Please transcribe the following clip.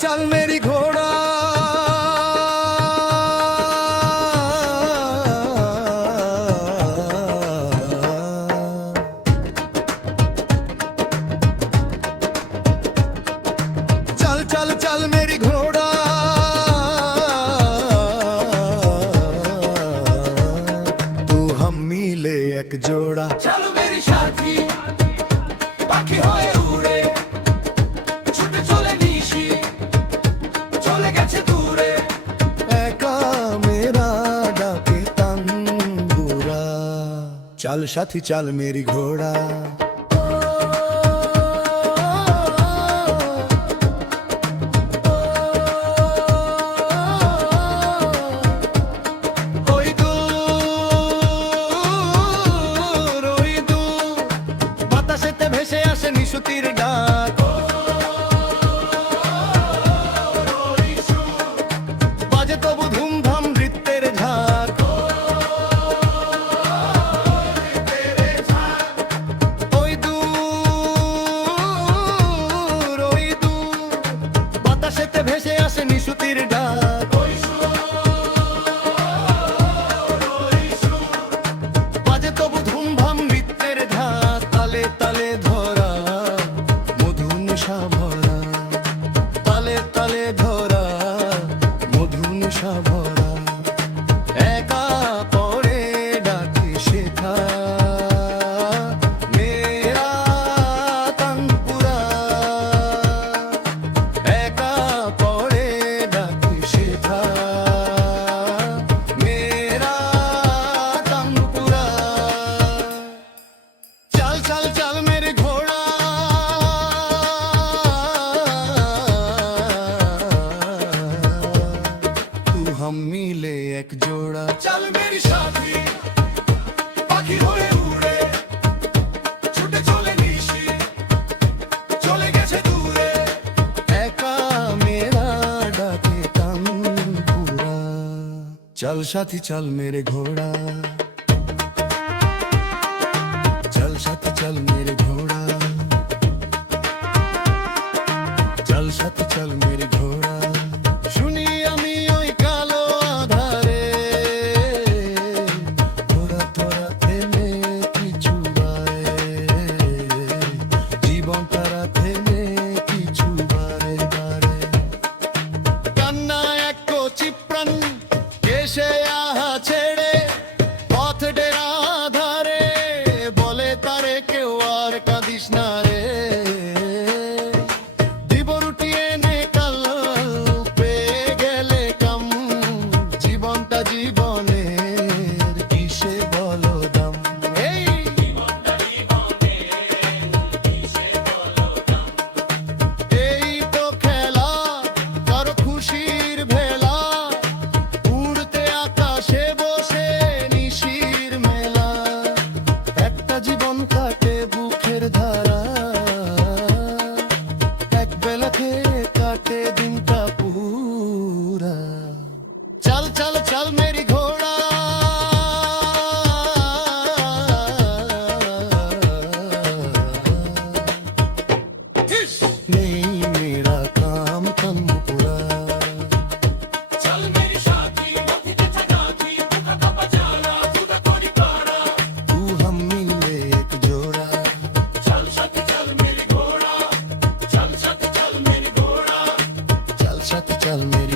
चल मेरी घोड़ा चल चल चल मेरी घोड़ा तू हम मिले एक जोड़ा चलो मेरी साथी পাখি হয়ে উড়ে ছুটে চলে নিশি চলে গেছে দূরে একা মেরা ডাকে তম্বুরা चल साथी चल मेरी घोड़ा ভেসে আসে নিশুতির ডাক বাজে তবু ধুমধাম নৃত্যের ঝাঁক ওই দূর বাতাসেতে ভেসে আসে নিশুতির ডাক বাজে তবু ধুমধাম নৃত্যের ঝাঁক তালে তালে ধরা মধু নেশা ভরা তালে তালে ধরা মধু নেশা ভরা একা পড়ে ডাকে শেখা মেরা তঙ্কুরা একা পড়ে ডাকে শেখা মেরা তঙ্কুরা चल चल चल मेरे घोड़ा तू हम मिले एक जोड़ा চল মেরি সাথী পাখি হয়ে উড়ে ছুটে চলে নিশি চলে গেছে দূরে एका मेरा डाके तंबूरा चल साथी चल मेरे घोड़ा चल साथी चल मेरे घोड़ा चल साथी चल मेरे घोड़ा শুনি আমি ওই কালো আধারে তোরা তোরা থেমে কিছু বারে জীবন তারা থেমে কিছু বারে বারে কান্না এক কচি প্রাণ কেসে আহা ছেড়ে পথ ডেরা ধারে বলে তারে কেউ আর কাঁদিস না রে দিব রুটি এনে কাল পেয়ে গেলে কাম জীবনটা জীবনের কিসে বলো দাম এই এই তো খেলা কারো খুশির ভেলা উড়তে আকাশে বসে নিশির মেলা একটা জীবন কাটে বুকের ধারা এক বেলা খেয়ে কাটে দিনটা পুরা चल चल चल मेरी घोड़ा नहीं मेरा काम तंबुरा চল মেরি সাথী নদীতে থাকি বুকা কাপা জানা দুদা করি করা तू हम मिले एक जोड़ा চল সাথী চল মেরি ঘোড়া চল সাথী চল মেরি ঘোড়া चल साथी चल मेरी